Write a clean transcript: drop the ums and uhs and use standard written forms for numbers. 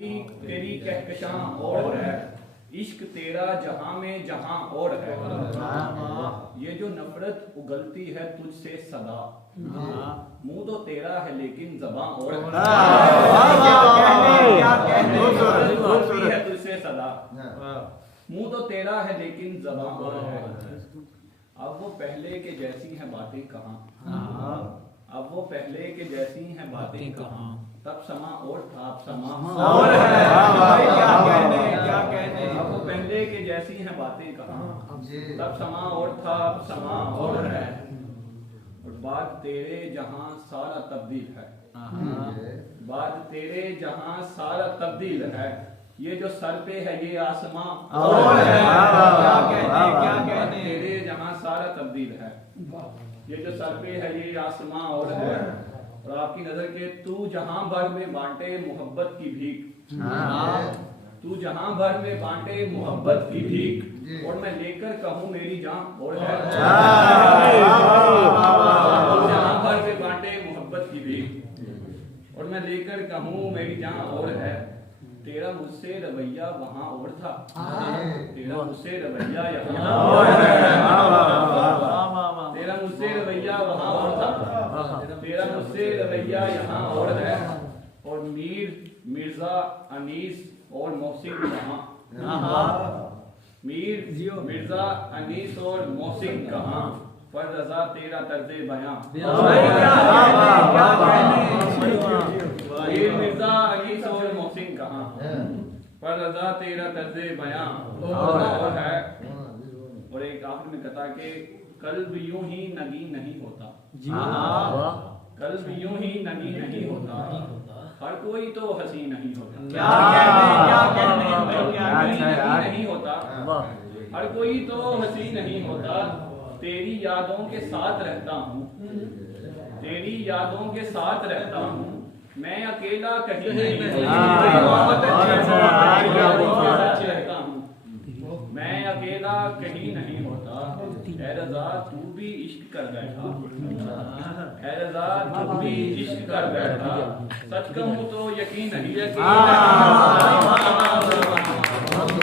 तेरी कहकशां और है, इश्क तेरा जहां में जहां और है। ये जो नफरत उगलती है तुझसे सदा, मुंह तो तेरा है लेकिन ज़बां और है। तुझसे सदा, मुंह तो तेरा है लेकिन ज़बां और है। अब वो पहले के जैसी हैं बातें कहाँ, अब वो पहले के जैसी हैं बातें कहाँ। तब समा और था अब समा और है। क्या कहने अब वो पहले के जैसी हैं बातें कहाँ, तब समा और था अब समा और है। और बात तेरे जहां सारा तब्दील है, बात तेरे जहां सारा तब्दील है। ये जो सर पे है ये आसमां और है। क्या कहने तेरे जहां सारा तब्दील है, ये जो सर पे है ये आसमां और है। और आपकी नजर के तू जहां भर में बांटे मोहब्बत की भीख, तू जहां भर में बांटे मोहब्बत की भीख, और मैं लेकर कहूँ मेरी जान और है। तू जहां भर में बांटे मोहब्बत की भीख, और मैं लेकर कहूँ मेरी जान और है। तेरा मुझसे रवैया वहां और था, तेरा मुझसे रवैया यहाँ और है। तेरा मुझसे रवैया वहां और था, तेरा मुझसे रवैया यहाँ और है। और मीर मिर्जा अनीस और मोहसिन कहाँ, मीर मिर्जा अनीस और मोहसिन कहाँ। पर रजा तेरा तर्ज़े बयां, मीर मिर्जा अनीस और मोहसिन कहाँ। पर रजा तेरा तर्ज़े बयां और है। और एक आखिर में कथा के कल्ब यूं ही नगी नहीं होता, कल्ब यूं ही नगी नहीं होता। हर कोई तो हंसी नहीं होता। क्या कहने नहीं होता, हर कोई तो हंसी नहीं होता। तेरी यादों के साथ रहता हूँ, तेरी यादों के साथ रहता हूँ। मैं अकेला कहीं नहीं रहता हूँ, मैं अकेला कहीं नहीं होता। ऐ रज़ा तू भी इश्क कर बैठा, ऐ रज़ा तू भी इश्क कर बैठा। सच कहूँ तो यकीन नहीं, यकीन